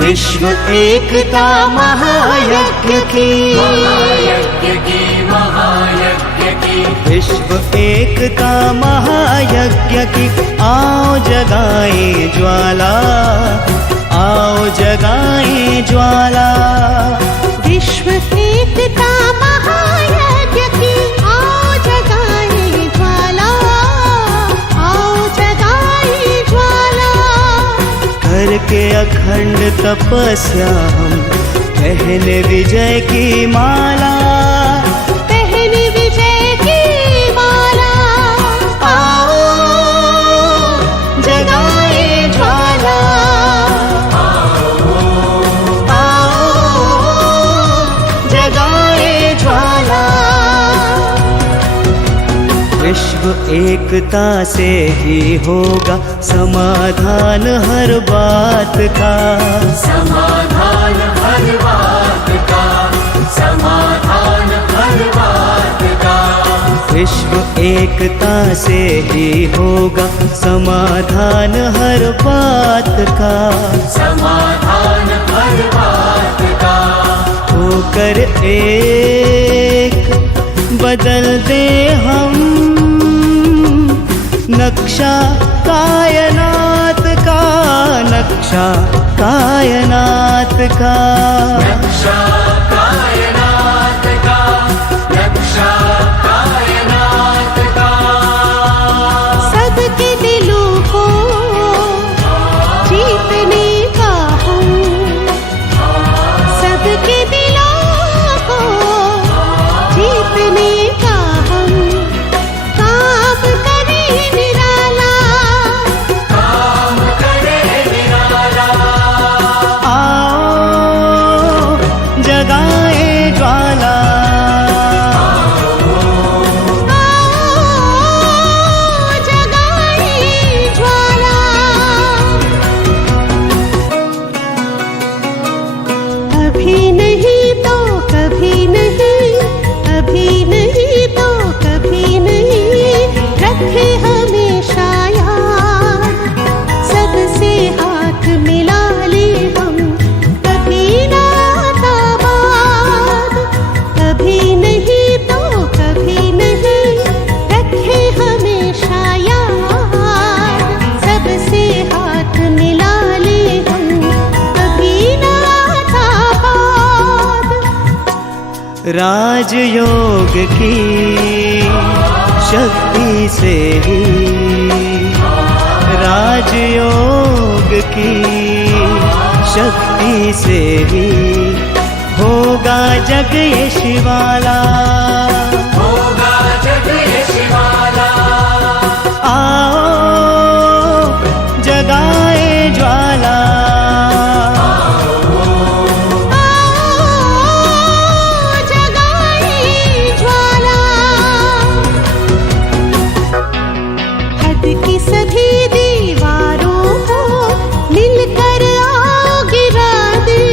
विश्व एकता महायज्ञ की, विश्व एकता महायज्ञ की। आओ जगाए ज्वाला, आओ जगाए ज्वाला। विश्व एकता महायज्ञ की, आओ जगाए ज्वाला, आओ जगाए ज्वाला। करके अखंड तपस्या हम पहने विजय की माला, पहने विजय की माला। आओ जगाए ज्वाला, आओ जगाए ज्वाला। विश्व एकता से ही होगा समाधान हर बात का, समाधान हर बात का, समाधान हर बात का। विश्व एकता से ही होगा समाधान हर बात का, समाधान हर बात का। होकर एक बदल दे हम नक्शा कायनात का, नक्शा कायनात का। नक्शा कायनात का, नक्शा कायनात का। सबके दिलों को जीतने का हम, सबके दिलों को जीतने का हम। काम करें निराला, काम करे निराला। आओ जगाए ज्वाला, आओ जगाए ज्वाला। अभी नहीं तो कभी नहीं, अभी नहीं तो कभी नहीं। रखे हमेशा याद, सबसे हाथ मिला ले हम। कभी ना था बात, कभी नहीं तो कभी नहीं। रखे हमेशा याद, सबसे हाथ मिला ले हम। कभी ना था बात। राजयोग की शक्ति से ही, राजयोग की शक्ति से ही होगा जग ये शिवाला, होगा जग ये शिवाला। आओ जगाए ज्वाला, आओ जगाए ज्वाला। हद की सभी दीवारों को मिलकर आओ गिरा दे।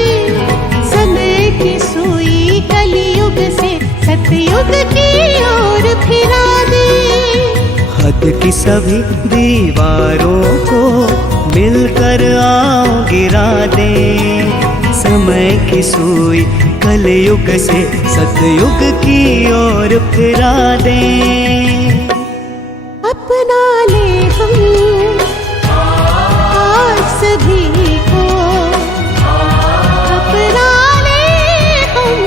समय की सुई कलयुग से सतयुग की ओर फिरा दे। हद की सभी दीवारों को मिलकर आओ गिरा दे। समय की सुई कलयुग से सतयुग की ओर फिरा दे। अपना ले हम आज सभी को, अपना ले हम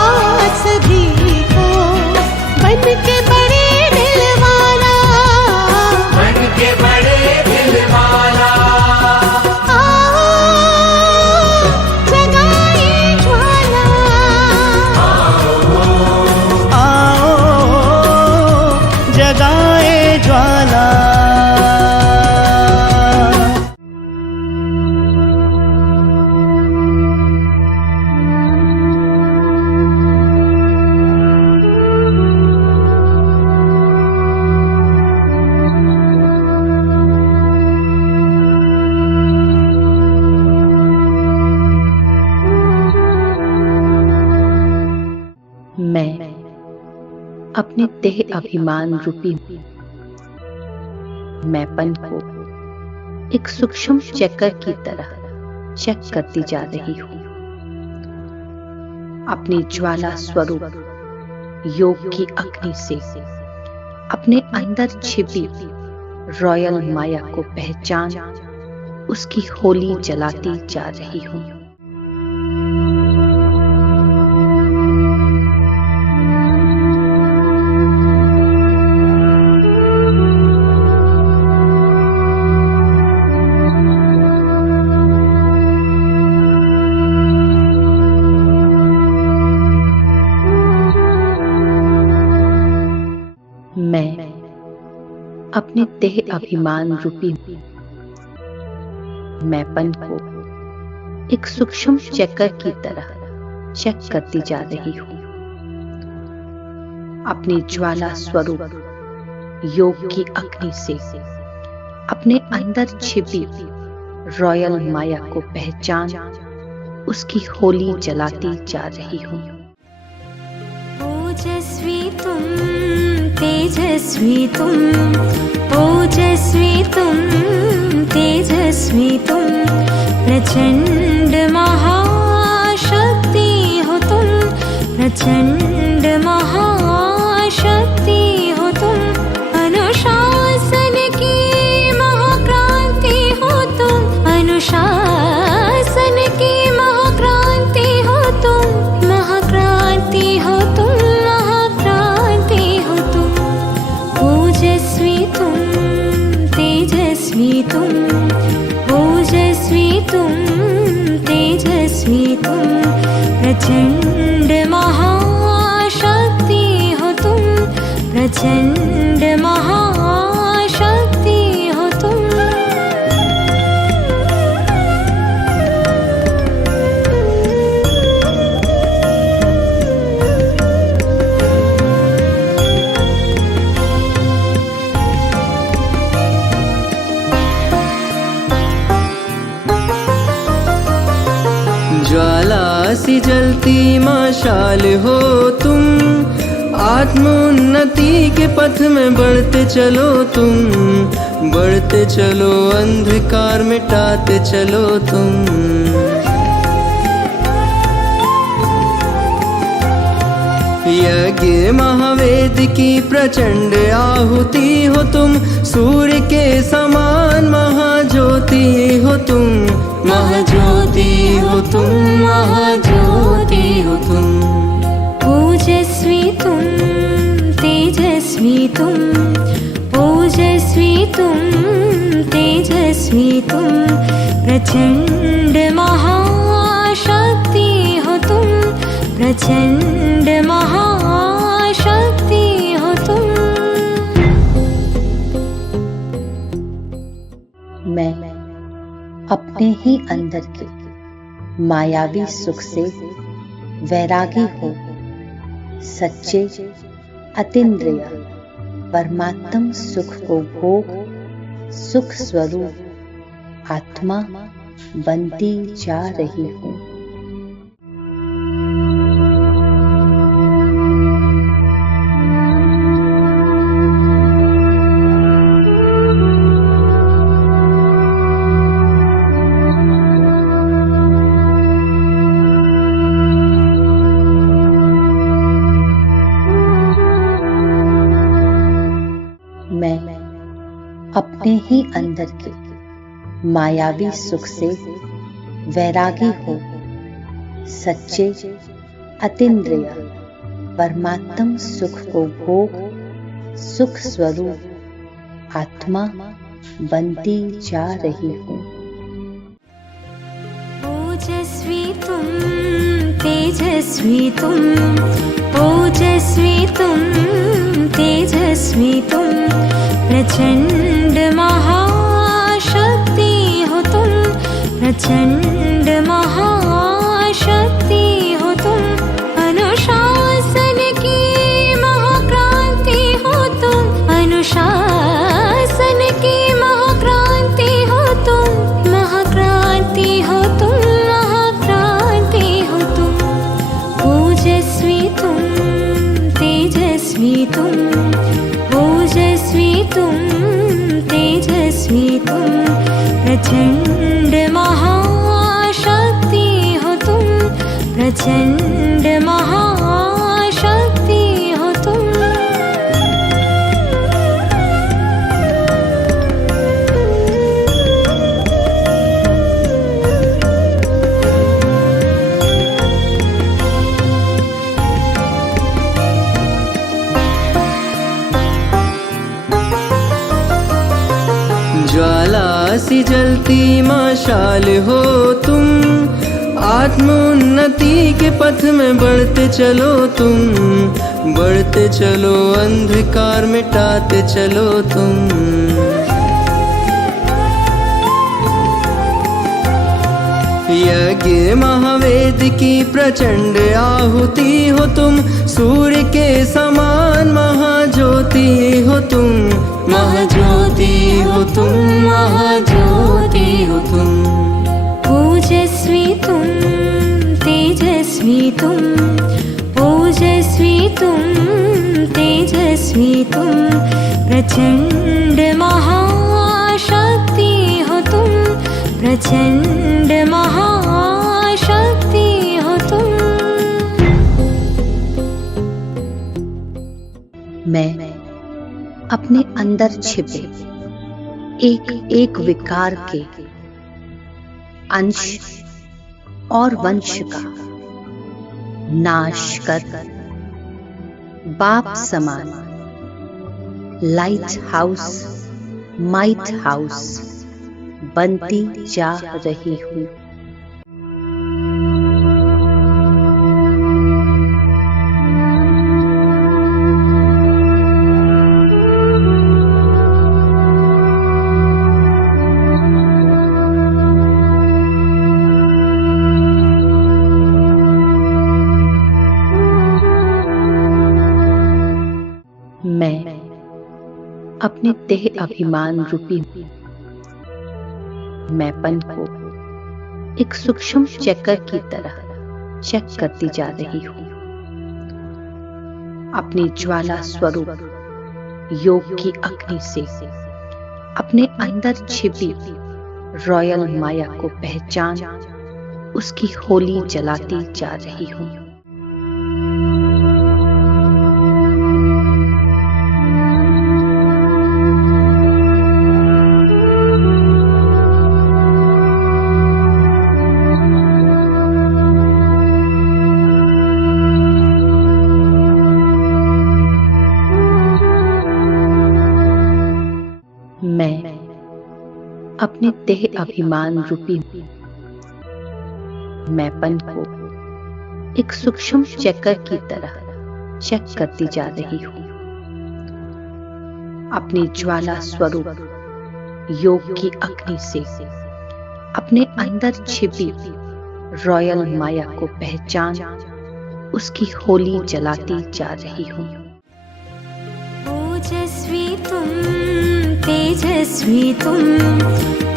आज सभी को। बन के बड़े दिल वाला, बन के बड़े दिल वाला। आओ जगाए ज्वाला, आओ जगाए ज्वाला। मैं अपने देह अभिमान रूपी मैंपन को एक सूक्ष्म चक्कर की तरह चेक करती जा रही हूं। अपनी ज्वाला स्वरूप योग की अग्नि से अपने अंदर छिपी रॉयल माया को पहचान उसकी होली जलाती जा रही हूं। मैं अपने देह अभिमान रूपी मैंपन को एक सूक्ष्म चक्कर की तरह चेक करती जा रही हूं। अपनी ज्वाला स्वरूप योग की अग्नि से अपने अंदर छिपी रॉयल माया को पहचान उसकी होली जलाती जा रही हूं। ओजस्वी तुम, तेजस्वी तुम, ओजस्वी तुम, तेजस्वी तुम, प्रचंड महाशक्ति हो तुम, प्रचंड महाशक्ति हो तुम, अनुशासन की महाक्रांति हो तुम, अनुशासन की महाक्रांति हो तुम, महाक्रांति हो तुम, महाक्रांति हो तुम। ओजस्वी तुम, तेजस्वी तुम, ओजस्वी तुम, तेजस्वी तुम, प्रचंड महाशक्ति हो तुम, प्रचंड महाशक्ति हो तुम। ज्वाला सी जलती मशाल हो तुम, आत्मोन्नति के पथ में बढ़ते चलो तुम, बढ़ते चलो अंधकार मिटाते चलो तुम। यज्ञ महावेद की प्रचंड आहुति हो तुम, सूर्य के समान महाज्योति हो तुम, महाज्योति हो तुम, महाज्योति हो तुम। ओजस्वी तुम, तेजस्वी तुम, ओजस्वी तुम, तेजस्वी तुम, प्रचंड महाशक्ति हो तुम, प्रचंड महाशक्ति हो तुम। मैं अपने ही अंदर के मायावी सुख से वैरागी हो सच्चे अतीन्द्रिय परमात्म सुख को भोग सुख स्वरूप आत्मा बनती जा रही हूँ। अपने ही अंदर के मायावी सुख से वैरागी हो सच्चे अतीन्द्रिय परमात्म सुख को भोग सुख स्वरूप आत्मा बनती जा रही हूँ। ओजस्वी तुम, तेजस्वी तुम, ओजस्वी तुम, तेजस्वी तुम, प्रचंड महाशक्ति हो तुम, प्रचंड महाशक्ति हो तुम, अनुशासन की महाक्रांति हो तुम, अनुशासन की महाक्रांति हो तुम, महाक्रांति हो तुम, महाक्रांति हो तुम। ओजस्वी तुम, तेजस्वी ओजस्वी तुम तेजस्वी तुम प्रचंड महाशक्ति हो तुम प्रचंड महाशक्ति हो तुम ज्वाला सी जलती मशाल हो तुम, आत्मोन्नति के पथ में बढ़ते चलो तुम, बढ़ते चलो अंधकार मिटाते चलो तुम। यज्ञ महावेद की प्रचंड आहुति हो तुम, सूर्य के समान महाज्योति हो तुम, महाज्योति हो तुम, महाज्योति हो तुम। ओजस्वी तुम तेजस्वी तुम ओजस्वी तुम तेजस्वी तुम प्रचंड महाशक्ति हो तुम प्रचंड महाशक्ति हो तुम। मैं अपने अंदर छिपे एक एक विकार के अंश और वंश का नाश कर बाप समान लाइट हाउस माइट हाउस बनती जा रही हूँ। मैं अपने देह अभिमान रूपी मैंपन को एक सूक्ष्म चक्कर की तरह चेक करती जा रही हूँ। अपनी ज्वाला स्वरूप योग की अग्नि से अपने अंदर छिपी रॉयल माया को पहचान उसकी होली जलाती जा रही हूँ। मैं अपने देह अभिमान रूपी मैंपन को एक सूक्ष्म चक्कर की तरह चेक करती जा रही हूँ। अपनी ज्वाला स्वरूप योग की अग्नि से अपने अंदर छिपी रॉयल माया को पहचान उसकी होली जलाती जा रही हूँ। ओजस्वी तुम तेजस्वी तुम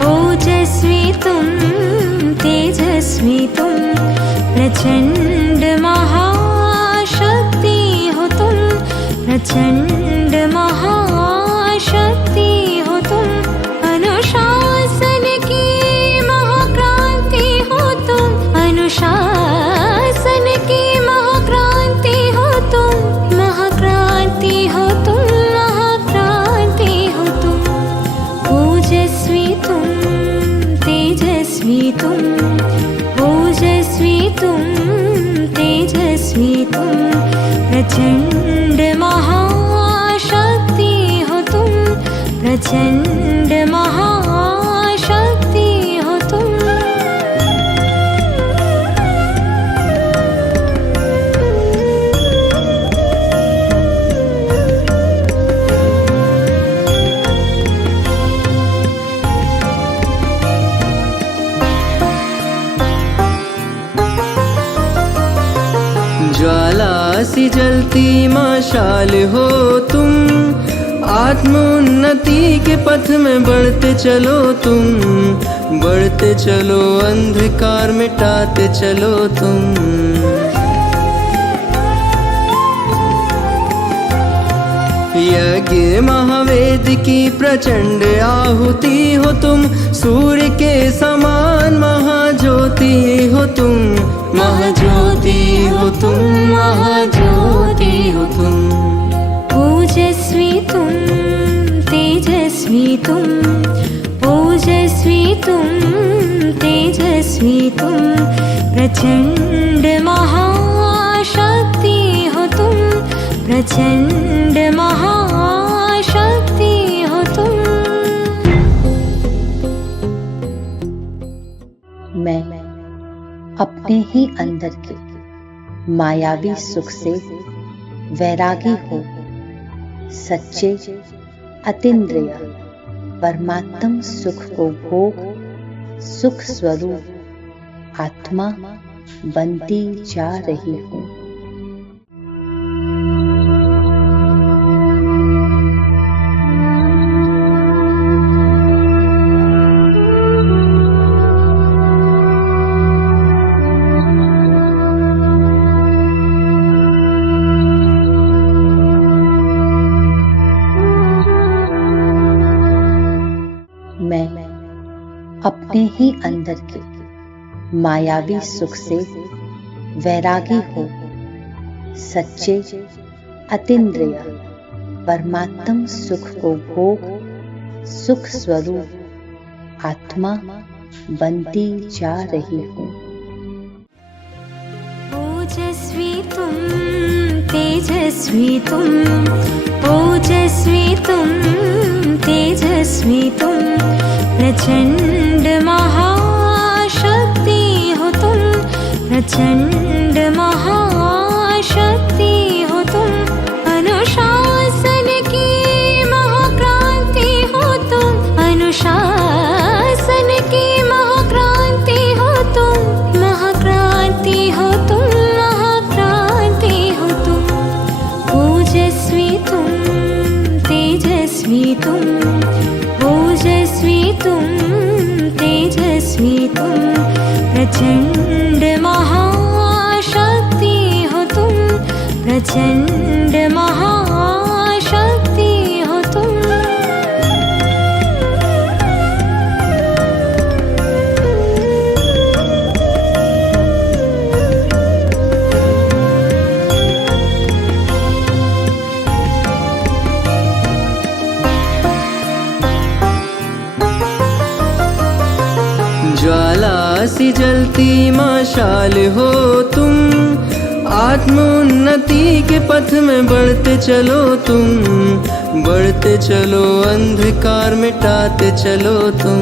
ओजस्वी तुम तेजस्वी तुम प्रचंड महाशक्ति हो तुम प्रचंड महाशक्ति हो तुम। अनुशासन की महाक्रांति हो तुम अनुशासन की महाक्रांति हो तुम महाक्रांति हो तुम महाक्रांति हो तुम। ओजस्वी तुम तेजस्वी तुम ओजस्वी तुम तेजस्वी तुम प्रचंड महाशक्ति हो तुम प्रचंड महाशक्ति हो तुम। ज्वाला सी जलती मशाल हो तुम, आत्मोन्नति के पथ में बढ़ते चलो तुम, बढ़ते चलो अंधकार मिटाते चलो तुम। यज्ञ महावेद की प्रचंड आहुति हो तुम, सूर्य के समान महाज्योति हो तुम, महाज्योति हो तुम, महाज्योति हो तुम। ओजस्वी तुम, तेजस्वी तुम, ओजस्वी तुम, तेजस्वी तुम, प्रचंड महाशक्ति हो तुम, प्रचंड महाशक्ति हो तुम। मैं अपने ही अंदर के मायावी सुख से वैरागी हो सच्चे अतीन्द्रिय परमात्म सुख को भोग सुख स्वरूप आत्मा बनती जा रही हूँ। अपने ही अंदर के मायावी सुख से वैरागी हो सच्चे अतीन्द्रिय परमात्म सुख को भोग सुख स्वरूप आत्मा बनती जा रही हूँ। ओजस्वी तुम, तेजस्वी तुम, ओजस्वी तुम, तेजस्वी तुम, प्रचंड महाशक्ति हो तुम, प्रचंड महाशक्ति हो तुम। अनुशासन की महाक्रांति हो तुम, अनुशासन की महाक्रांति हो तुम, महाक्रांति हो तुम, महाक्रांति हो तुम। ओजस्वी तुम, तेजस्वी तुम, ओजस्वी तुम, तेजस्वी तुम, प्रचंड महाशक्ति हो तुम, प्रचंड महाशक्ति हो तुम। ज्वाला सी जलती मशाल हो तुम, आत्मोन्नति के पथ में बढ़ते चलो तुम, बढ़ते चलो अंधकार मिटाते चलो तुम।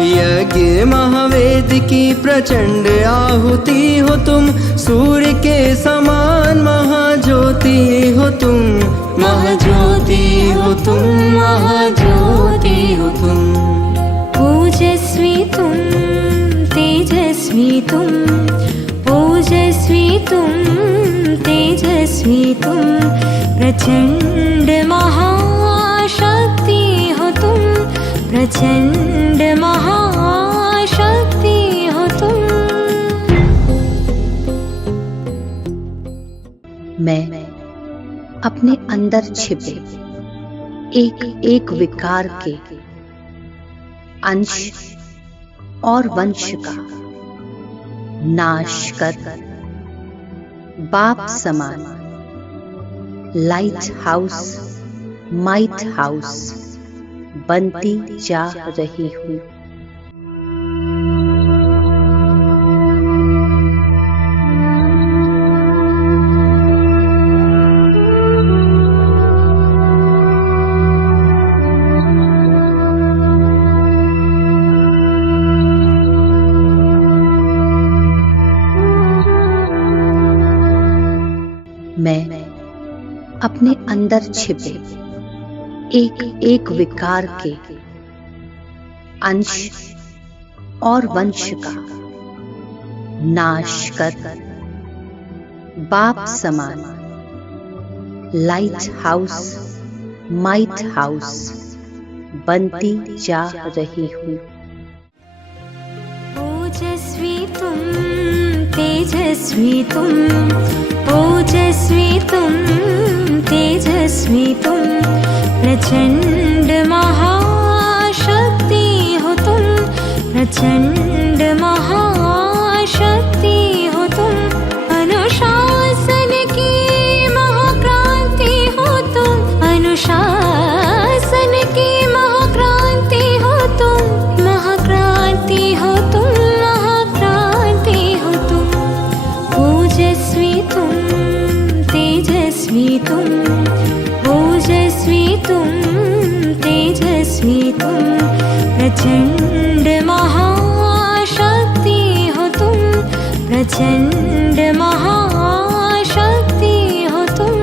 यज्ञ महावेद की प्रचंड आहुति हो तुम, सूर्य के समान महाज्योति हो तुम, महाज्योति हो तुम, महाज्योति हो तुम। ओजस्वी तुम, तेजस्वी तुम, ओजस्वी तुम, तेजस्वी तुम, प्रचंड महाशक्ति हो तुम, प्रचंड महाशक्ति हो तुम। मैं अपने अंदर छिपे एक एक विकार के अंश और वंश का नाश कर बाप समान लाइट हाउस माइट हाउस बनती जा रही हूँ। मैं अपने अंदर छिपे एक एक विकार के अंश और वंश का नाश कर बाप समान लाइट हाउस माइट हाउस बनती जा रही हूँ। ओजस्वी तुम, तेजस्वी तुम, ओजस्वी तुम, तेजस्वी तुम, प्रचंड महाशक्ति हो तुम, प्रचंड महाशक्ति हो तुम, अनुशासन की महाक्रांति हो तुम, अनुशासन की महाक्रांति हो तुम, महाक्रांति हो तुम, महाक्रांति हो तुम, ओजस्वी तुम, तेजस्वी तुम, ओजस्वी तुम, तेजस्वी तुम, प्रचंड महाशक्ति हो तुम, प्रचंड महाशक्ति हो तुम।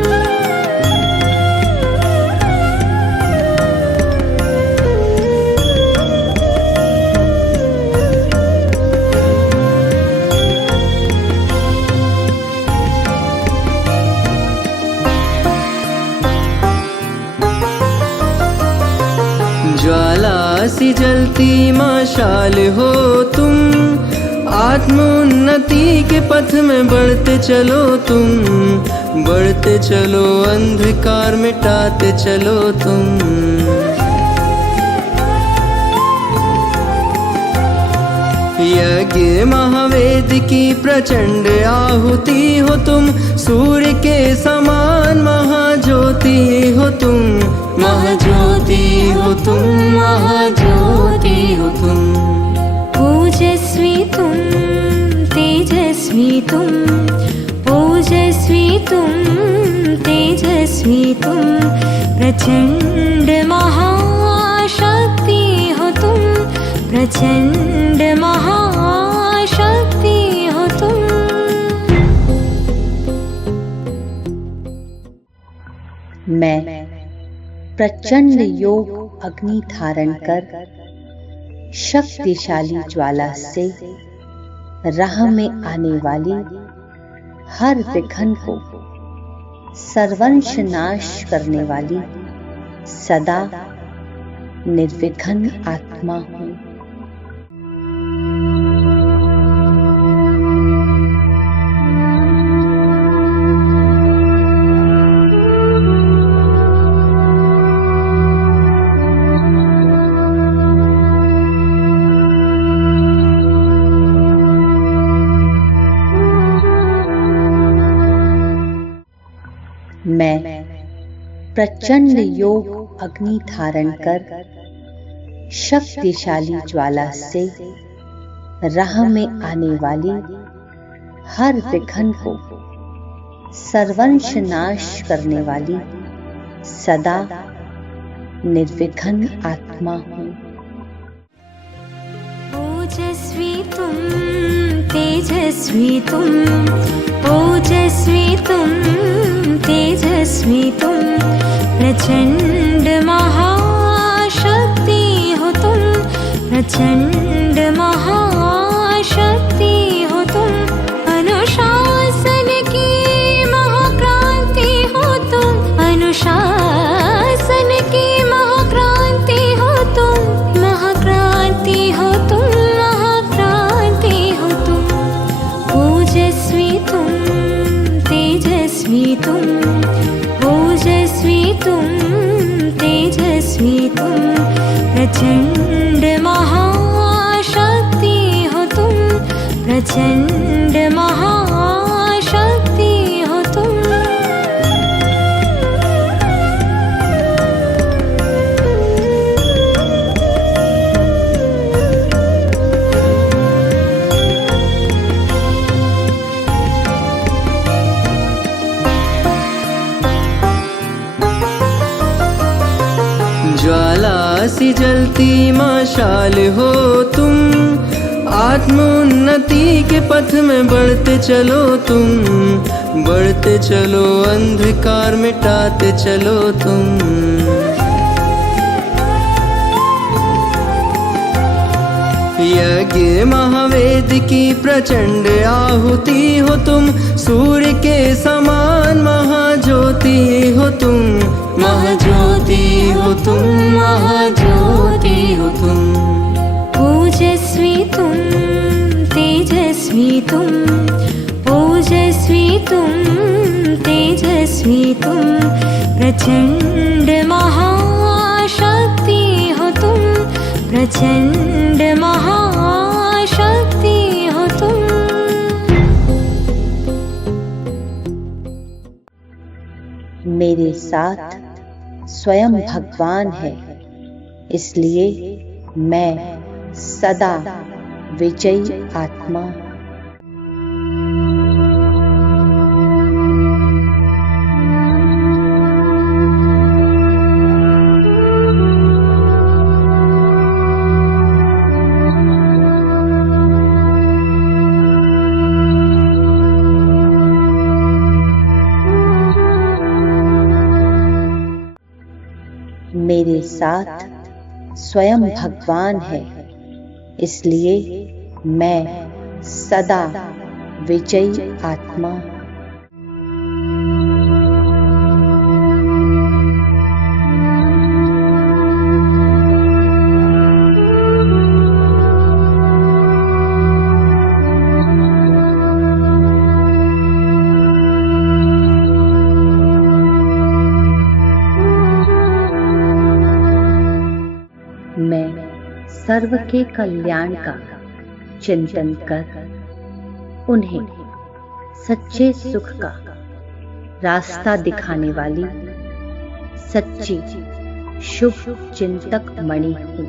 ज्वाला सी जलती मशाल हो तुम, आत्मोन्नति के पथ में बढ़ते चलो तुम, बढ़ते चलो अंधकार मिटाते चलो तुम। यज्ञ महावेद की प्रचंड आहुति हो तुम, सूर्य के समान महाज्योति हो तुम, महाज्योति हो तुम, महाज्योति हो तुम। ओजस्वी तुम, तेजस्वी तुम, ओजस्वी तुम, तेजस्वी तुम, प्रचंड महाशक्ति हो तुम, प्रचंड महाशक्ति हो तुम। मैं प्रचंड योग अग्नि धारण कर शक्तिशाली ज्वाला से राह में आने वाली हर विघ्न को सर्वंश नाश करने वाली सदा निर्विघ्न आत्मा हूँ। मैं प्रचंड योग अग्नि धारण कर शक्तिशाली ज्वाला से राह में आने वाली हर विघ्न को सर्वंश नाश करने वाली सदा निर्विघ्न आत्मा हूँ। ओजस्वी तुम, तेजस्वी तुम, ओजस्वी तुम, तेजस्वी तुम, प्रचंड महाशक्ति हो तुम, प्रचंड महाशक्ति हो तुम, अनुशासन की महाक्रांति हो तुम, अनुशासन की महाक्रांति हो तुम, महाक्रांति हो तुम, महाक्रांति हो तुम। ओजस्वी तुम, तेजस्वी तुम, ओजस्वी तुम, तेजस्वी तुम, प्रचंड महाशक्ति हो तुम, प्रचंड महाशक्ति हो तुम। ज्वाला सी जलती मशाल हो तुम, आत्मोन्नति के पथ में बढ़ते चलो तुम, बढ़ते चलो अंधकार मिटाते चलो तुम। यज्ञ महावेद की प्रचंड आहुति हो तुम, सूर्य के समान महाज्योति हो तुम, महाज्योति हो तुम, महाज्योति हो तुम। ओजस्वी तुम, तेजस्वी तुम, तुम तेजस्वी तुम प्रचंड महाशक्ति हो तुम प्रचंड महाशक्ति हो तुम। मेरे साथ स्वयं भगवान है, इसलिए मैं सदा विजयी आत्मा। मेरे साथ स्वयं भगवान है, इसलिए मैं सदा विजयी आत्मा। मैं सर्व के कल्याण का चिंतन कर उन्हें सच्चे सुख का रास्ता दिखाने वाली सच्ची शुभ चिंतक मणि हूँ।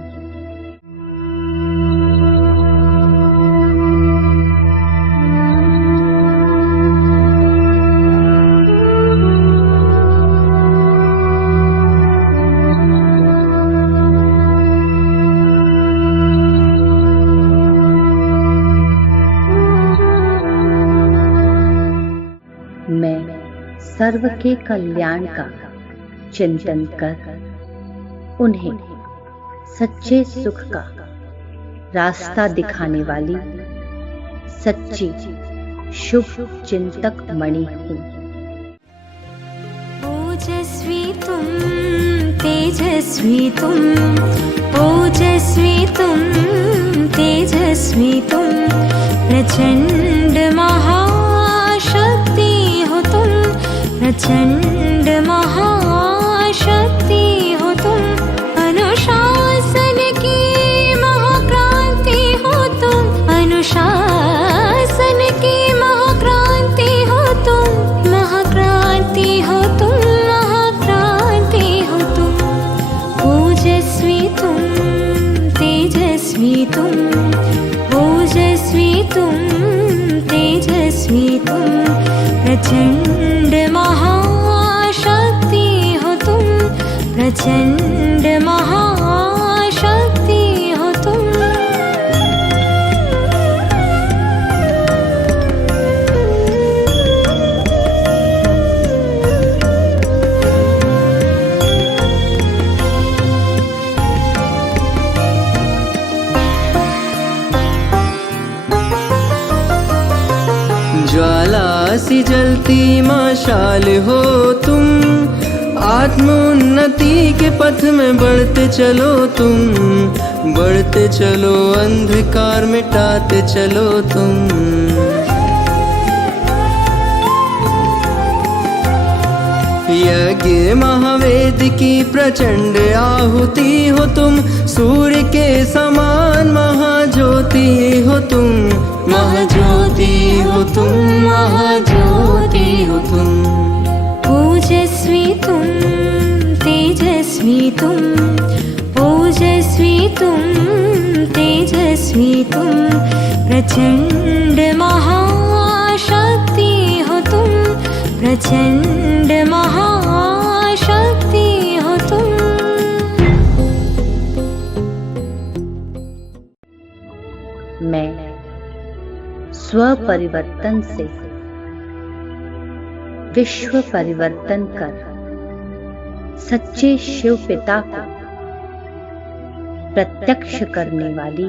मैं सर्व के कल्याण का चिंतन कर उन्हें सच्चे सुख का रास्ता दिखाने वाली सच्ची शुभ चिंतक मणि हूँ। ओजस्वी तुम तेजस्वी तुम ओजस्वी तुम तेजस्वी तुम प्रचंड महाशक्ति हो तुम प्रचंड महाशक्ति हो तुम। अनुशासन की महाक्रांति हो तुम अनुशासन की महाक्रांति हो तुम महाक्रांति हो तुम महाक्रांति हो तुम। ओजस्वी तुम तेजस्वी तुम ओजस्वी तुम तेजस्वी तुम प्रचंड महाशक्ति हो तुम प्रचंड महाशक्ति हो तुम। ज्वाला सी जलती मशाल हो तुम आत्मोन्नति के पथ में बढ़ते चलो तुम बढ़ते चलो अंधकार मिटाते चलो तुम। यज्ञ महावेद की प्रचंड आहुति हो तुम सूर्य के समान महाज्योति हो तुम महाज्योति हो तुम महाज्योति हो तुम। ओजस्वी तुम तेजस्वी तुम ओजस्वी तुम तेजस्वी तुम प्रचंड महाशक्ति हो तुम प्रचंड महाशक्ति हो तुम। मैं स्व परिवर्तन से विश्व परिवर्तन कर सच्चे शिव पिता को प्रत्यक्ष करने वाली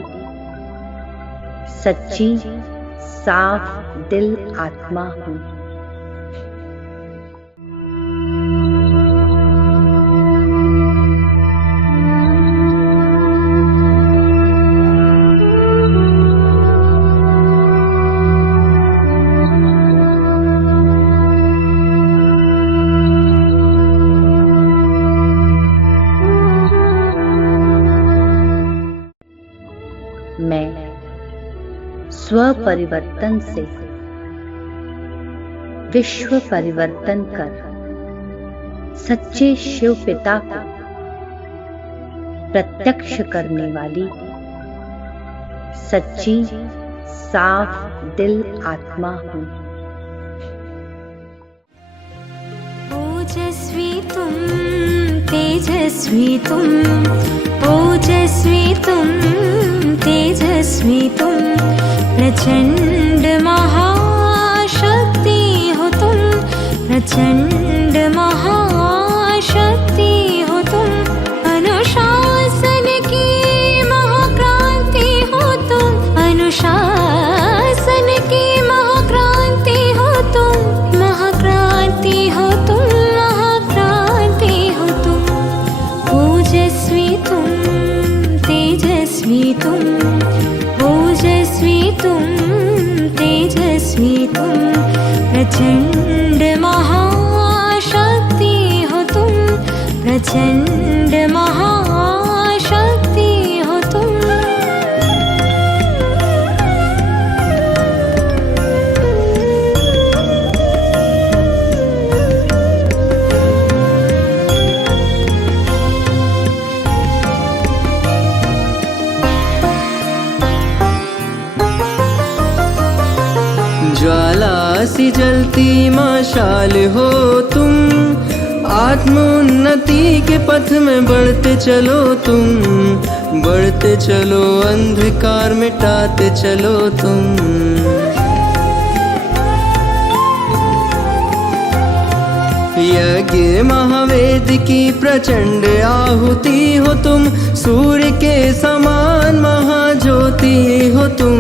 सच्ची साफ दिल आत्मा हूँ। परिवर्तन से विश्व परिवर्तन कर सच्चे शिव पिता को प्रत्यक्ष करने वाली सच्ची साफ दिल आत्मा हूँ। ओजस्वी तुम, तेजस्वी तुम, ओजस्वी तुम, तेजस्वी तुम, प्रचंड महाशक्ति हो तुम, प्रचंड महाशक्ति हो तुम, अनुशासन की महाक्रांति हो तुम, अनुशासन की महाक्रांति हो तुम, महाक्रांति हो तुम, महाक्रांति हो तुम। ओजस्वी तुम, तेजस्वी तुम, ओजस्वी तुम, तेजस्वी तुम, प्रचंड महाशक्ति हो तुम, प्रचंड महाशक्ति हो तुम। ज्वाला सी जलती मशाल हो तुम, आत्मोन्नति के पथ में बढ़ते चलो तुम, बढ़ते चलो अंधकार मिटाते चलो तुम। यज्ञ महावेद की प्रचंड आहुति हो तुम, सूर्य के समान महाज्योति हो तुम,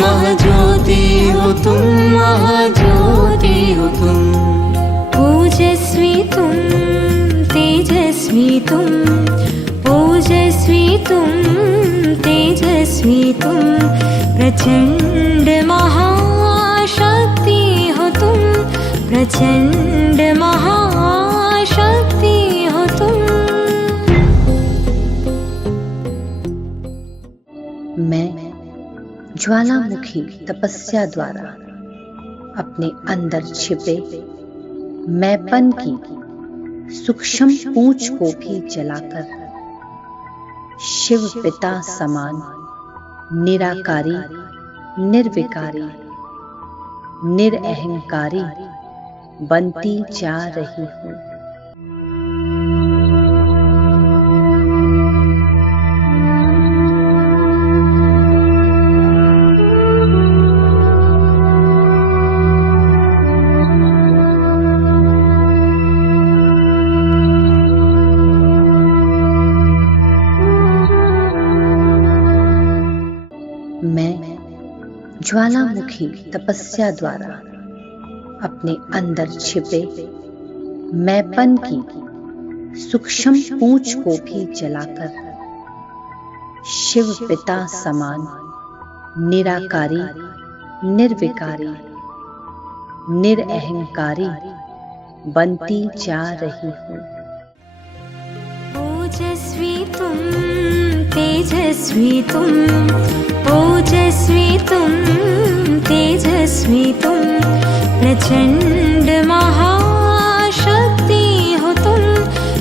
महाज्योति हो तुम, महाज्योति हो तुम। ओजस्वी तुम, तेजस्वी तुम, ओजस्वी तुम, तेजस्वी तुम, प्रचंड महाशक्ति हो तुम, प्रचंड महाशक्ति हो तुम। मैं ज्वालामुखी तपस्या द्वारा अपने अंदर छिपे मैंपन की सूक्ष्म पूंछ को भी जलाकर शिव पिता समान निराकारी, निर्विकारी, निरअहंकारी बनती जा रही हूँ। ज्वालामुखी तपस्या द्वारा अपने अंदर छिपे मैंपन की सूक्ष्म पूंछ को भी जलाकर शिव पिता समान निराकारी, निर्विकारी, निरअहंकारी बनती जा रही हूँ। ओजस्वी तुम, तेजस्वी तुम, ओजस्वी तुम, तेजस्वी तुम, प्रचंड महाशक्ति हो तुम,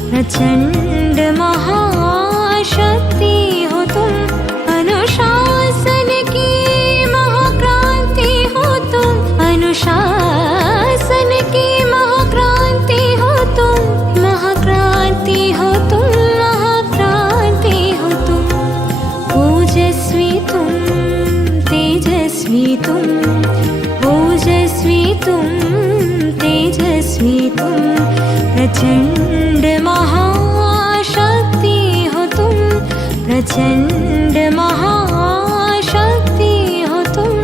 प्रचंड महाशक्ति हो तुम, अनुशासन की महाक्रांति हो तुम, अनुशासन की महाक्रांति हो तुम, महाक्रांति हो तुम, महाक्रांति हो तुम। ओजस्वी तुम, तेजस्वी तुम, ओजस्वी तुम, तेजस्वी तुम, प्रचंड महाशक्ति हो तुम, प्रचंड महाशक्ति हो तुम।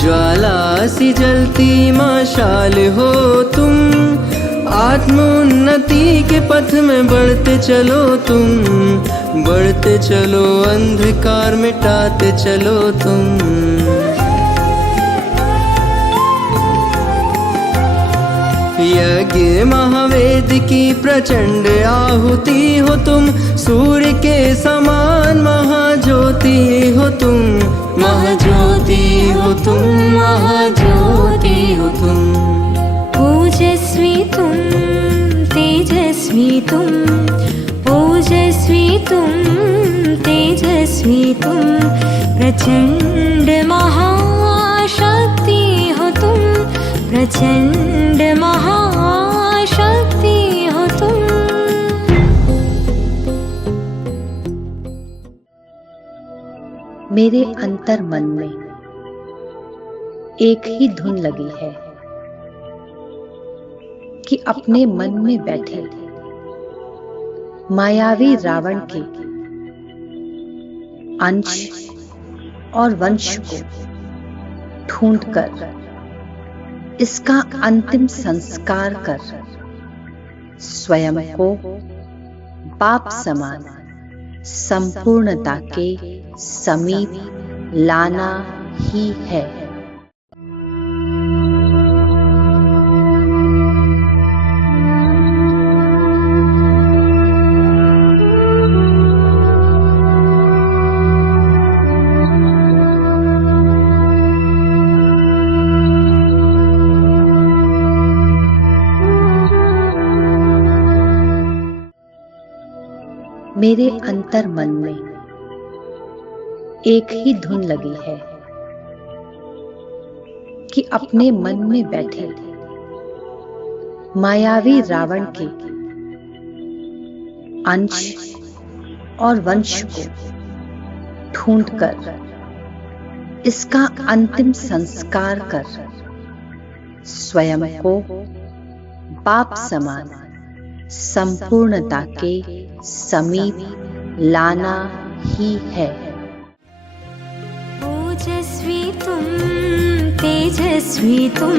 ज्वाला सी जलती मशाल हो तुम, आत्मोन्नति के पथ में बढ़ते चलो तुम, बढ़ते चलो अंधकार मिटाते चलो तुम। यज्ञ महावेद की प्रचंड आहुति हो तुम, सूर्य के समान महाज्योति हो तुम, महाज्योति हो तुम, महाज्योति हो तुम। ओजस्वी तुम, तेजस्वी तुम, ओजस्वी तुम, तेजस्वी तुम, प्रचंड महाशक्ति हो तुम, प्रचंड महाशक्ति हो तुम। मेरे अंतर मन में एक ही धुन लगी है कि अपने मन में बैठे मायावी रावण के अंश और वंश को ढूंढकर इसका अंतिम संस्कार कर स्वयं को बाप समान संपूर्णता के समीप लाना ही है। मेरे अंतर मन में एक ही धुन लगी है कि अपने मन में बैठे मायावी रावण के अंश और वंश को ढूंढकर इसका अंतिम संस्कार कर स्वयं को बाप समान संपूर्णता के समीप लाना ही है। ओजस्वी तुम, तेजस्वी तुम,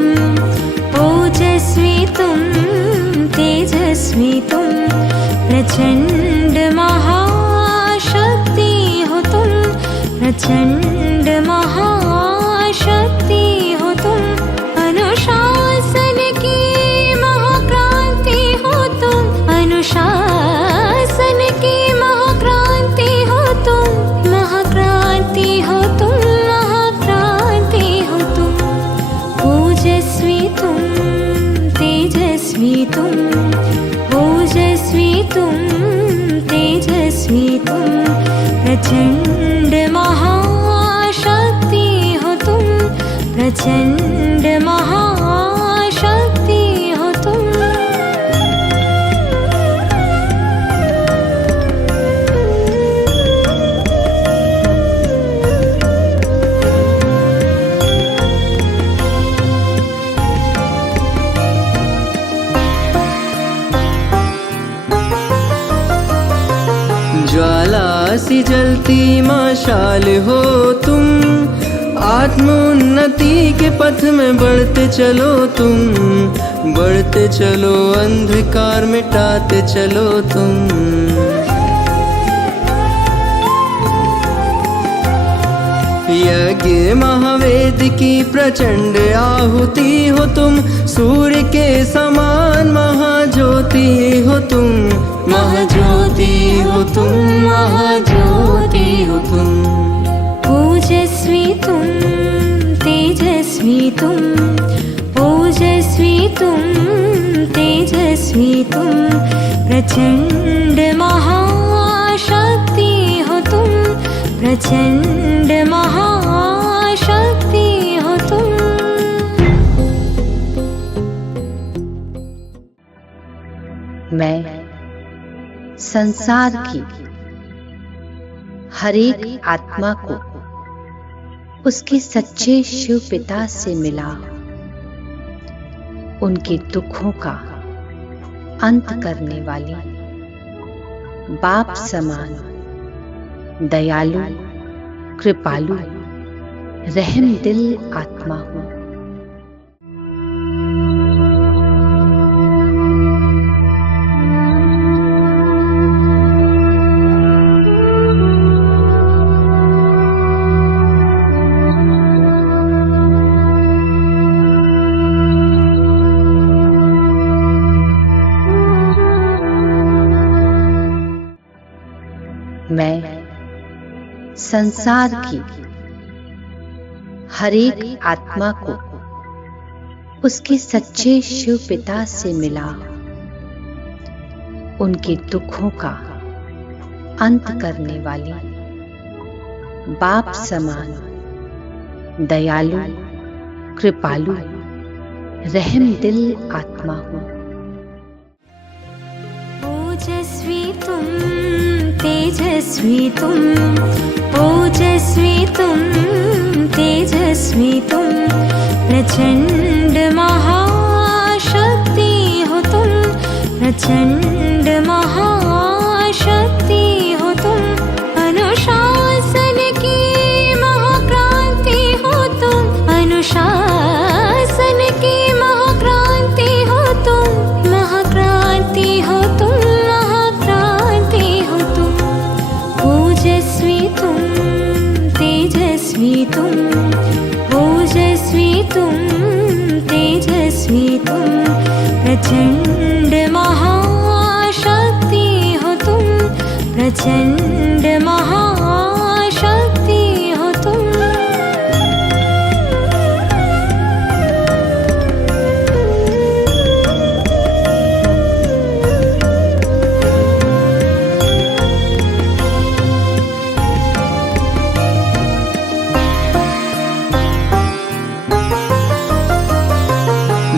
ओजस्वी तुम, तेजस्वी तुम, प्रचंड महाशक्ति हो तुम, प्रचंड महाशक्ति हो तुम। अनुशासन की महाक्रांति हो तुम, अनुशासन की महाक्रांति हो तुम, महाक्रांति हो तुम, महाक्रांति हो तुम। ओजस्वी तुम, तेजस्वी तुम, ओजस्वी तुम, तेजस्वी तुम, प्रचंड महाशक्ति हो तुम, प्रचंड महाशक्ति हो तुम। ज्वाला सी जलती मशाल हो तुम, आत्मोन्नति के पथ में बढ़ते चलो तुम, बढ़ते चलो अंधकार मिटाते चलो तुम। यज्ञ महावेद की प्रचंड आहुति हो तुम, सूर्य के समान महाज्योति हो तुम, महाज्योति हो तुम, महाज्योति हो तुम। ओजस्वी तुम, तेजस्वी तुम, ओजस्वी तुम, तेजस्वी तुम, प्रचंड महाशक्ति हो तुम, प्रचंड महाशक्ति हो तुम। मैं संसार की हर एक आत्मा को उसके सच्चे शिव पिता से मिला उनके दुखों का अंत करने वाली बाप समान दयालु कृपालु रहम दिल आत्मा हूं। संसार की हर एक आत्मा को उसके सच्चे शिव पिता से मिला उनके दुखों का अंत करने वाली बाप समान दयालु कृपालु रहम दिल आत्मा हूँ। ओजस्वी तुम तेजस्वी तुम, ओजस्वी तुम तेजस्वी तुम, प्रचंड महाशक्ति हो तुम, प्रचंड महाशक्ति हो तुम, अनुशासन की महाक्रांति हो तुम, अनुशासन की महाक्रांति हो तुम, महाक्रांति हो तुम, महाक्रांति हो तुम। ओजस्वी तुम तेजस्वी तुम, ओजस्वी तुम तेजस्वी तुम, प्रचंड महाशक्ति हो तुम, प्रचंड महाशक्ति हो तुम।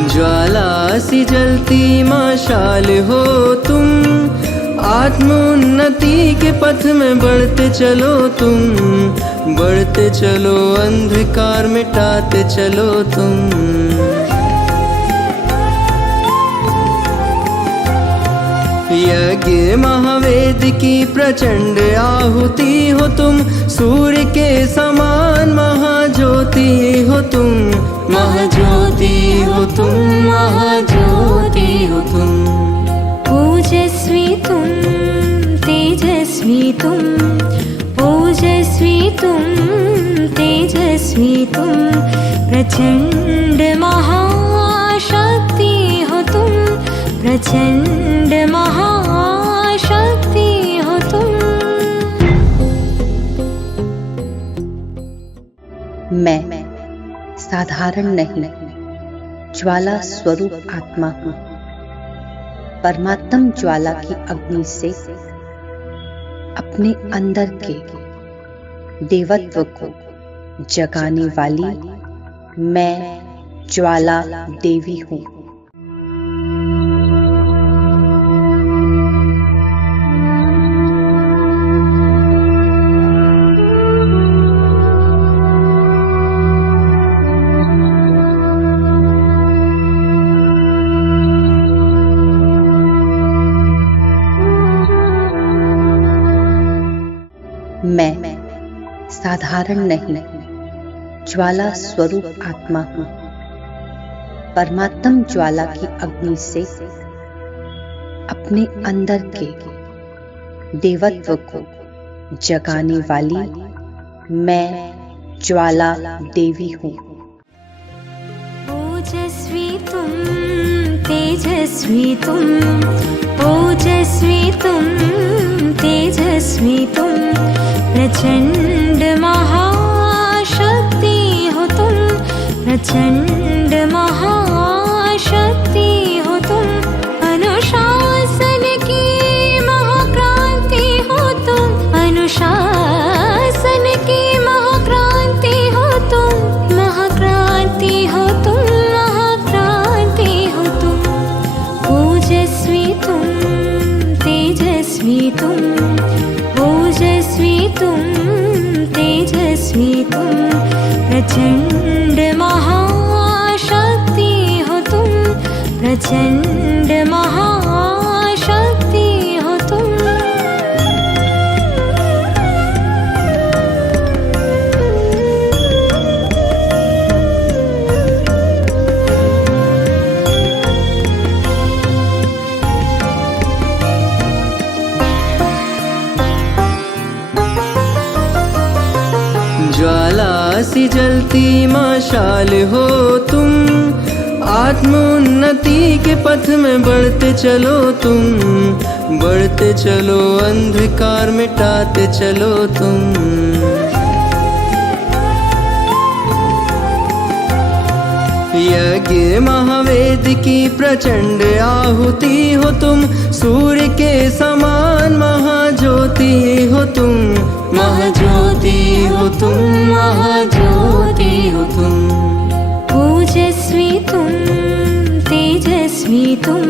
ज्वाला सी जलती मशाल हो तुम, आत्मोन्नति के पथ में बढ़ते चलो तुम, बढ़ते चलो अंधकार मिटाते चलो तुम। यज्ञ महावेद की प्रचंड आहुति हो तुम, सूर्य के समान महाज्योति हो तुम, महाज्योति हो तुम, महाज्योति हो तुम। ओजस्वी तुम तेजस्वी तुम, ओजस्वी तुम तेजस्वी तुम, प्रचंड महाशक्ति हो तुम, प्रचंड महाशक्ति हो तुम। मैं साधारण नहीं ज्वाला स्वरूप आत्मा हूँ। परमात्म ज्वाला की अग्नि से अपने अंदर के देवत्व को जगाने वाली मैं ज्वाला देवी हूँ। मैं साधारण नहीं ज्वाला स्वरूप आत्मा हूँ। परमात्म ज्वाला की अग्नि से अपने अंदर के देवत्व को जगाने वाली मैं ज्वाला देवी हूँ। ओजस्वी तुम तेजस्वी तुम, ओजस्वी तुम तेजस्वी तुम, प्रचंड महाशक्ति हो तुम, प्रचंड महाशक्ति हो तुम, अनुशासन की महाक्रांति हो तुम, अनुशासन की महाक्रांति हो तुम, महाक्रांति हो तुम, महाक्रांति हो तुम। ओजस्वी तुम तेजस्वी तुम, ओजस्वी तुम तेजस्वी तुम, प्रचंड महाशक्ति हो तुम, प्रचंड महाशक्ति हो तुम। ज्वाला सी जलती मशाल हो तुम, आत्मोन्नति के पथ में बढ़ते चलो तुम, बढ़ते चलो अंधकार मिटाते चलो तुम। यज्ञ महावेद की प्रचंड आहुति हो तुम, सूर्य के समान महाज्योति हो तुम, महाज्योति हो तुम, महाज्योति हो तुम। ओजस्वी तुम, तेजस्वी तुम,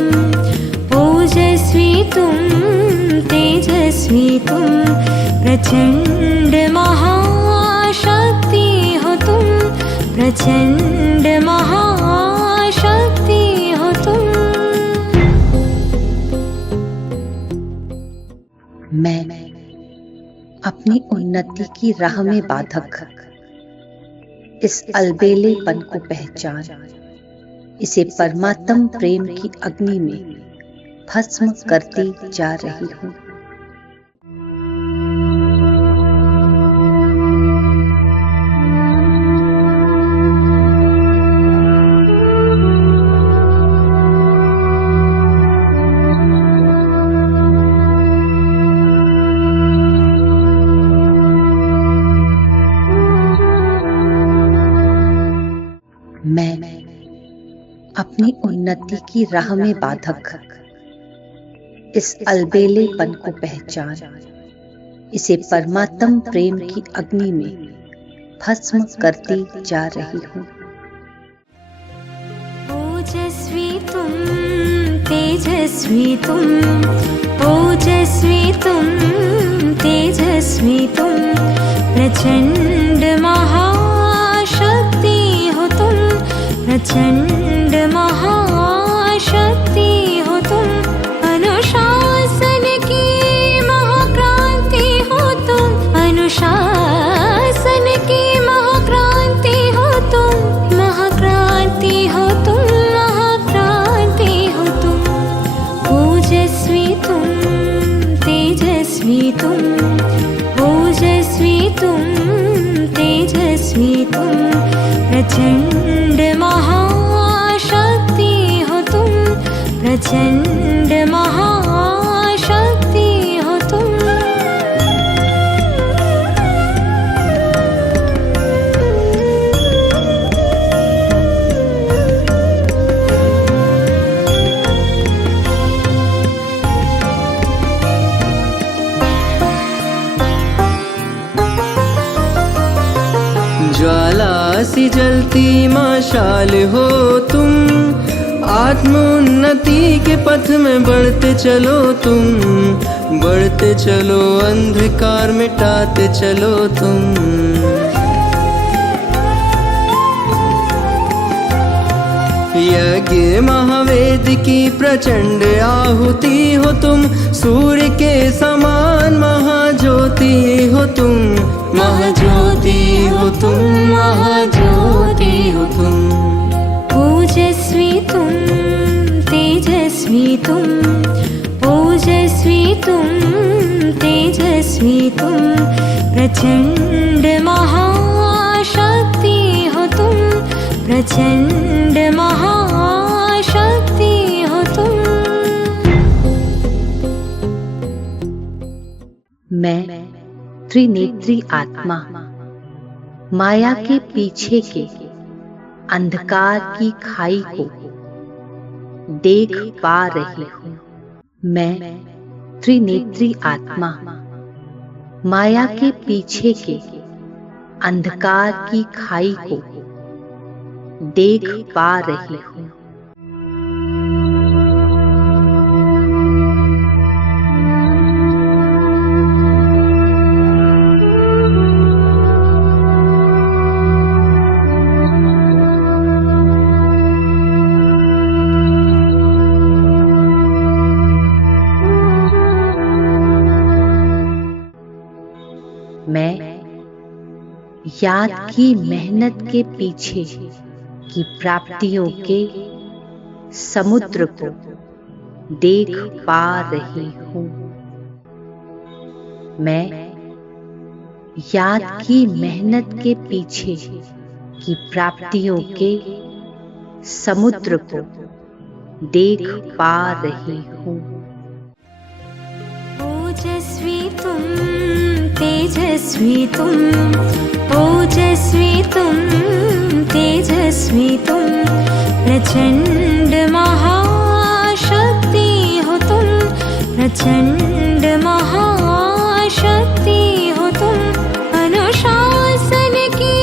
ओजस्वी तुम, तेजस्वी तुम, प्रचंड महाशक्ति हो तुम, प्रचंड महाशक्ति हो तुम। मैं अपनी उन्नति की राह में बाधक इस अलबेलेपन को पहचान, इसे परमात्म प्रेम की अग्नि में भस्म करती जा रही हूँ। मैं अपनी उन्नति की राह में बाधक इस अलबेलेपन को पहचान, इसे परमात्म प्रेम की अग्नि में भस्म करती जा रही हूँ। ओजस्वी तुम, तेजस्वी तुम, ओजस्वी तुम, तेजस्वी तुम, प्रचंड महाशक्ति हो तुम, प्रचंड महाशक्ति हो तुम। अनुशासन की महाक्रांति हो तुम, अनुशासन की महाक्रांति हो तुम, महाक्रांति हो तुम, महाक्रांति हो तुम। ओजस्वी तुम, तेजस्वी तुम, ओजस्वी तुम, तेजस्वी तुम, प्रचंड महाशक्ति हो तुम, प्रचंड महाशक्ति हो तुम। ज्वाला सी जलती मशाल हो तुम, आत्मोन्नति के पथ में बढ़ते चलो तुम, बढ़ते चलो अंधकार मिटाते चलो तुम। यज्ञ महावेद की प्रचंड आहुति हो तुम, सूर्य के समान महाज्योति हो तुम, महाज्योति हो तुम, महाज्योति हो तुम। ओजस्वी तुम, तेजस्वी तुम, ओजस्वी तुम, तेजस्वी तुम, प्रचंड महाशक्ति हो तुम, प्रचंड महाशक्ति हो तुम। मैं त्रिनेत्री आत्मा माया के पीछे के अंधकार की खाई को देख पा रही हूँ। मैं त्रिनेत्री आत्मा माया के पीछे के अंधकार की खाई को देख पा रही हूँ। मैं याद की मेहनत के पीछे की प्राप्तियों के समुद्र को देख पा रही हूँ। मैं याद की मेहनत के पीछे की प्राप्तियों के समुद्र को देख पा रही हूँ। तेजस्वी तुम, ओजस्वी तुम, तेजस्वी तुम, प्रचंड महाशक्ति हो तुम, प्रचंड महाशक्ति हो तुम, अनुशासन की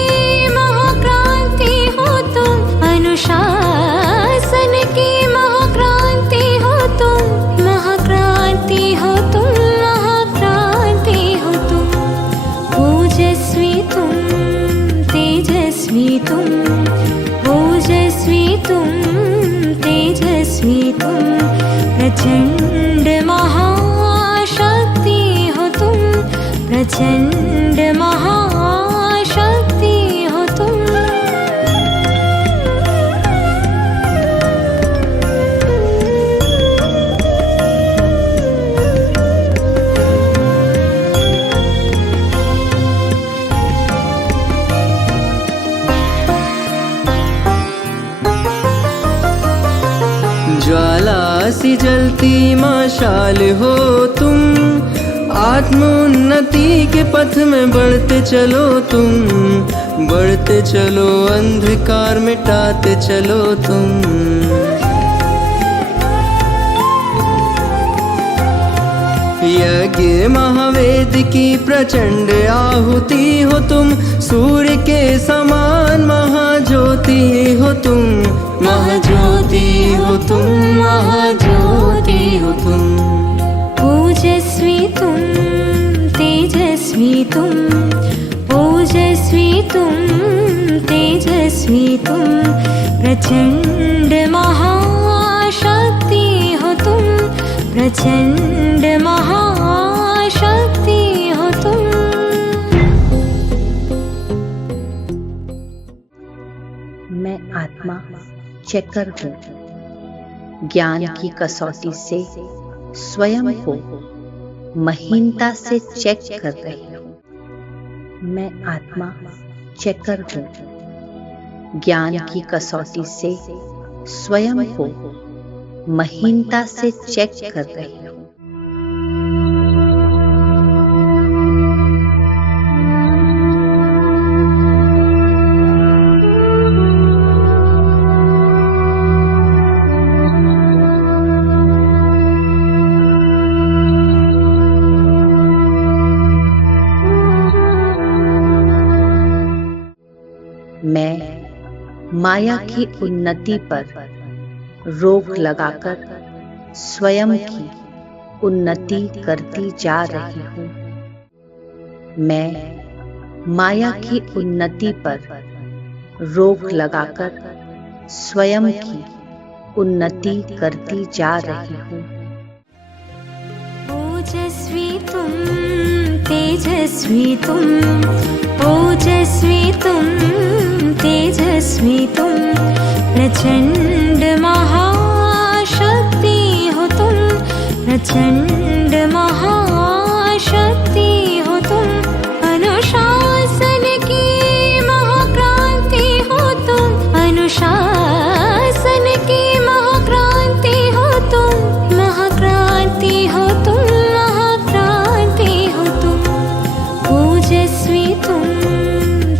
महाक्रांति हो तुम, अनुशासन की महाक्रांति हो तुम, महाक्रांति हो तुम, महाक्रांति हो तुम, ओजस्वी तुम, तेजस्वी तुम, ओजस्वी तुम, तेजस्वी तुम, प्रचंड महाशक्ति हो तुम, प्रचंड महाशक्ति हो तुम। ज्वाला सी जलती मशाल हो तुम, आत्मोन्नति के पथ में बढ़ते चलो तुम, बढ़ते चलो अंधकार मिटाते चलो तुम। यज्ञ महावेद की प्रचंड आहुति हो तुम, सूर्य के समान महाज्योति हो तुम, महाज्योति हो तुम, महाज्योति हो तुम। ओजस्वी तुम, तेजस्वी तुम, ओजस्वी तुम, तेजस्वी तुम, प्रचंड महाशक्ति हो तुम, प्रचंड महाशक्ति हो तुम। मैं आत्मा चेकर हूँ, ज्ञान की कसौटी से स्वयं को महीनता से चेक कर रही हूँ। मैं आत्मा चेकर हूँ, ज्ञान की कसौटी से स्वयं को महीनता से चेक कर रही हूँ। मैं माया की उन्नति पर रोक लगाकर स्वयं की उन्नति करती जा रही हूँ। मैं माया की उन्नति पर रोक लगाकर स्वयं की उन्नति करती जा रही हूँ। ओजस्वी तुम, तेजस्वी तुम, ओजस्वी तुम, तेजस्वी तुम, प्रचंड महाशक्ति हो तुम, प्रचंड महाशक्ति हो तुम, अनुशासन की महाक्रांति हो तुम, अनुशासन की महाक्रांति हो तुम, महाक्रांति हो तुम, महाक्रांति हो तुम। ओजस्वी तुम,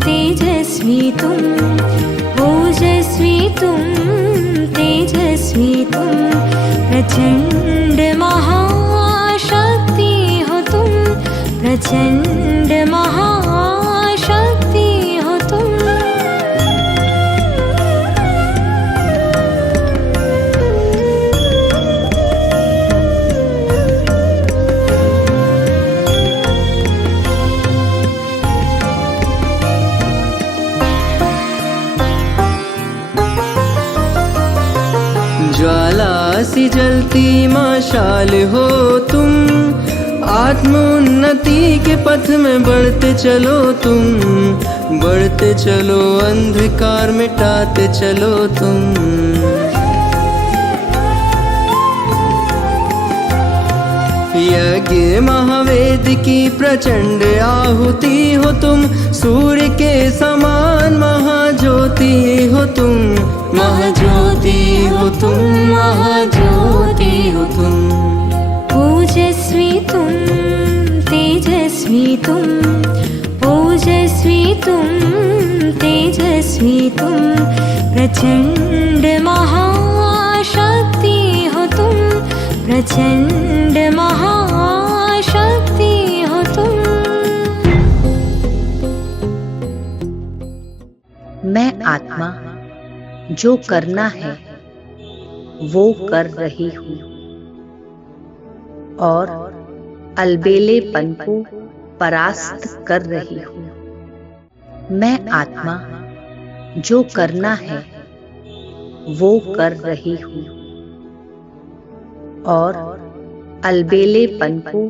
तेजस्वी तुम, ओजस्वी तुम, तेजस्वी तुम, प्रचंड महाशक्ति हो तुम, प्रचंड महाशक्ति हो तुम। ज्वाला सी जलती मशाल हो तुम, आत्मोन्नति के पथ में बढ़ते चलो तुम, बढ़ते चलो अंधकार मिटाते चलो तुम। यज्ञ महावेद की प्रचंड आहुति हो तुम, सूर्य के समान महाज्योति हो तुम, महाज्योति हो तुम, महाज्योति हो तुम। ओजस्वी तुम, तेजस्वी तेजस्वी तुम, ओजस्वी तुम, तेजस्वी तुम, प्रचंड महाशक्ति हो तुम, प्रचंड महाशक्ति हो तुम। मैं आत्मा जो करना है वो कर रही हूँ और अलबेलेपन को परास्त कर रही हूँ। मैं आत्मा जो करना है वो कर रही हूँ और अलबेलेपन को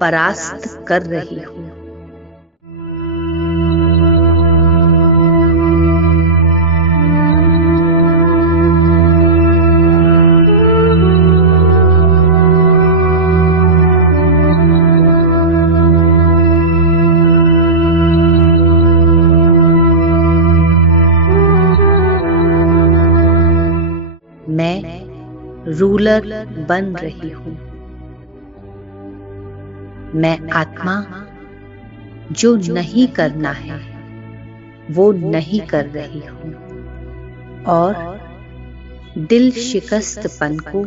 परास्त कर रही हूँ। मैं रूलर बन रही हूँ। मैं आत्मा जो नहीं करना है वो नहीं कर रही हूँ और दिल शिकस्तपन को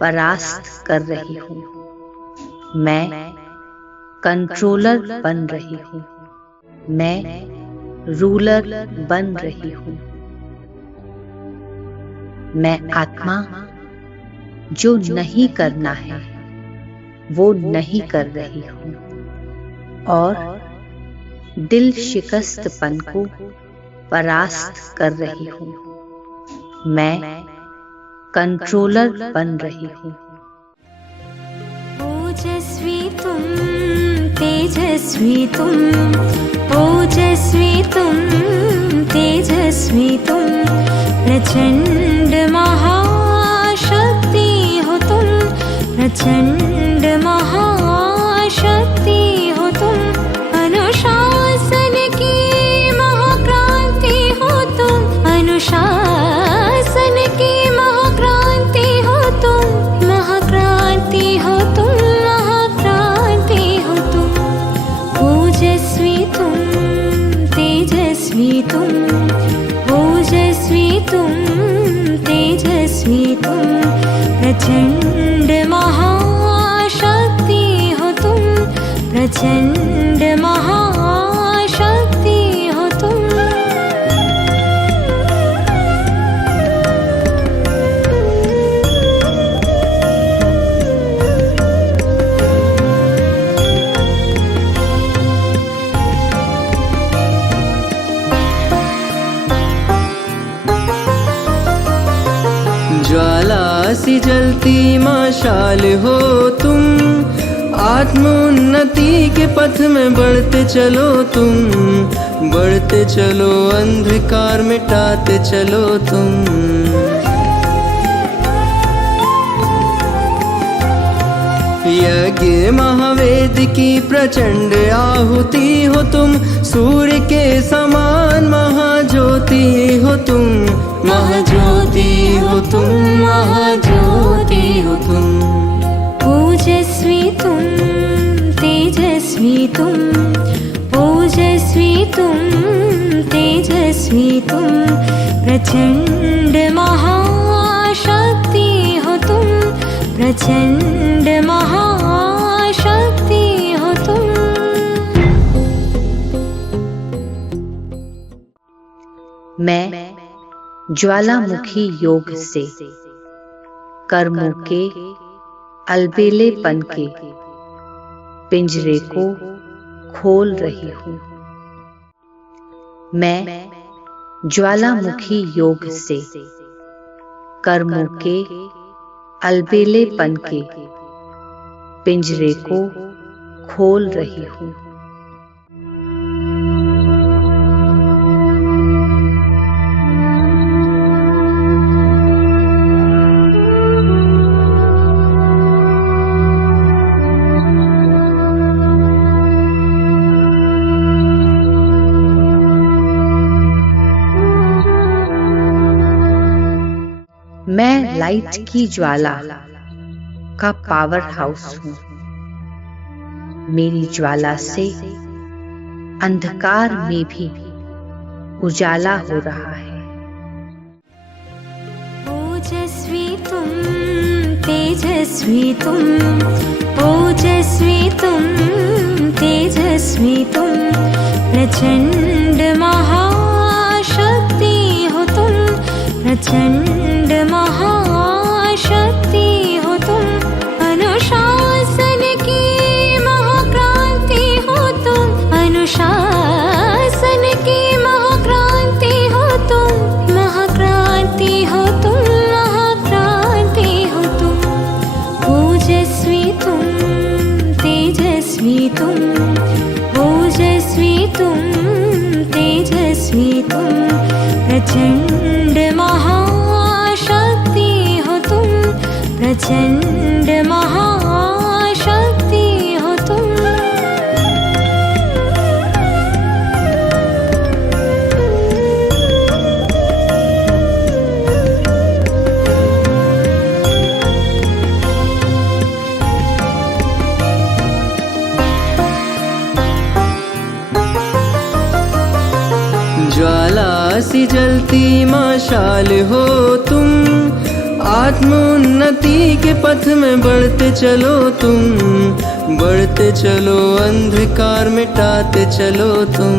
परास्त कर रही हूँ। मैं कंट्रोलर बन रही हूँ। मैं रूलर बन रही हूँ। मैं आत्मा जो नहीं करना है वो नहीं कर रही हूँ और दिल शिकस्तपन को परास्त कर रही हूँ। मैं कंट्रोलर बन रही हूँ। ओजस्वी तुम, तेजस्वी तुम, ओजस्वी तुम, तेजस्वी तुम, प्रचंड महाशक्ति हो तुम, प्रचंड महाशक्ति हो तुम। अनुशासन की महाक्रांति हो तुम, अनुशासन की महाक्रांति हो तुम, महाक्रांति हो तुम, महाक्रांति हो तुम। ओजस्वी तुम, तेजस्वी तुम, ओजस्वी तुम, तेजस्वी तुम, प्रचंड महाशक्ति हो तुम, प्रचंड महाशक्ति हो तुम। ज्वाला सी जलती मशाल हो तुम, आत्मोन्नति के पथ में बढ़ते चलो तुम, बढ़ते चलो अंधकार मिटाते चलो तुम। यज्ञ महावेद की प्रचंड आहुति हो तुम, सूर्य के समान महाज्योति हो तुम, महाज्योति हो तुम, महाज्योति हो तुम। ओजस्वी तुम, तेजस्वी तुम, ओजस्वी तुम, तेजस्वी तुम, प्रचंड महाशक्ति हो तुम, प्रचंड महाशक्ति हो तुम। मैं ज्वालामुखी योग से कर्मों के अलबेलेपन के पिंजरे को खोल रही हूँ। मैं ज्वालामुखी योग से कर्मों के अलबेलेपन के पिंजरे को खोल रही हूँ। मैं लाइट की ज्वाला का पावर हाउस हूँ। मेरी ज्वाला से अंधकार में भी उजाला हो रहा है। ओजस्वी तुम, तेजस्वी तुम, ओजस्वी तुम, तेजस्वी तुम, प्रचंड महाशक्ति हो तुम, प्रचंड महाशक्ति हो तुम, अनुशासन की महाक्रांति हो तुम, अनुशासन की महाक्रांति हो तुम, महाक्रांति हो तुम, महाक्रांति हो तुम, ओजस्वी तुम, तेजस्वी तुम, ओजस्वी तुम, तेजस्वी तुम, प्रचंड महाशक्ति हो तुम, प्रचंड महाशक्ति हो तुम। ज्वाला सी जलती मशाल हो तुम, आत्मोन्नति के पथ में बढ़ते चलो तुम, बढ़ते चलो, अंधकार मिटाते चलो तुम।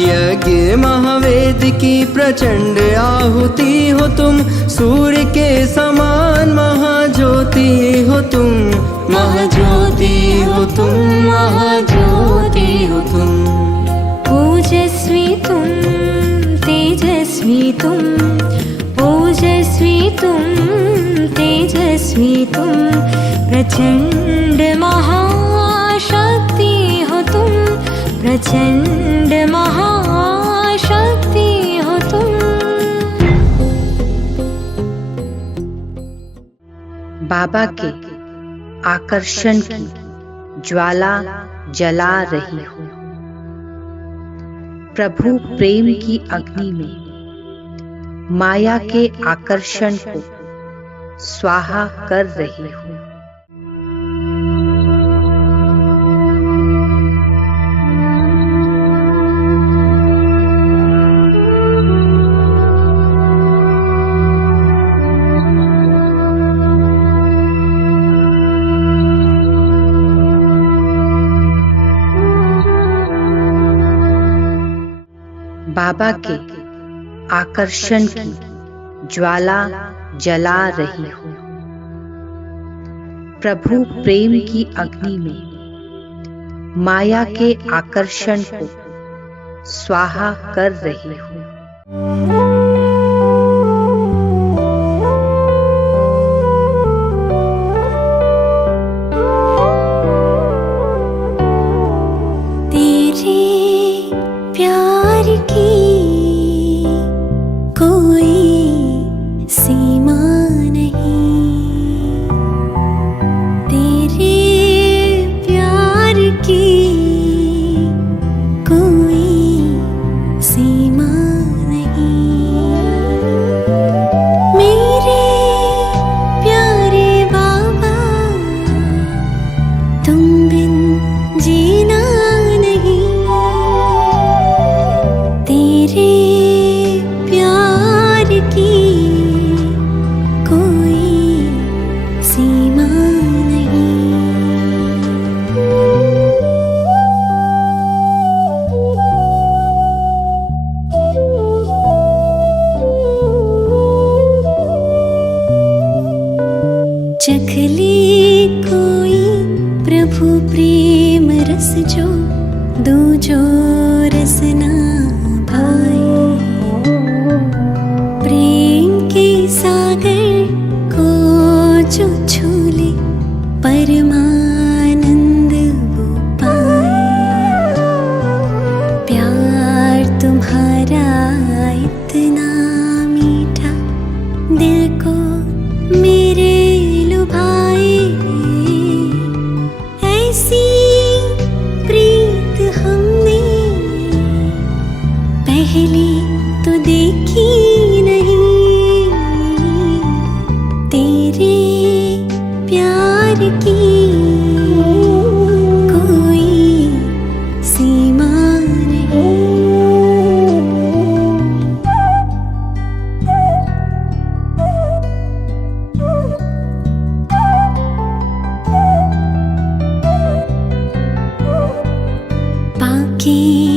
यज्ञ महावेद की प्रचंड आहुति हो तुम, सूर्य के समान महाज्योति हो तुम, महाज्योति हो तुम, महाज्योति हो तुम। ओजस्वी तुम, तेजस्वी तुम, ओजस्वी तुम, तेजस्वी तुम, प्रचंड महाशक्ति हो तुम, प्रचंड महाशक्ति हो तुम। बाबा के आकर्षण की ज्वाला जला रही हूँ। प्रभु प्रेम की अग्नि में माया के आकर्षण को स्वाहा कर रही हूँ। बाबा के आकर्षण की ज्वाला जला रही हूँ। प्रभु प्रेम की अग्नि में माया के आकर्षण को स्वाहा कर रही हूँ। की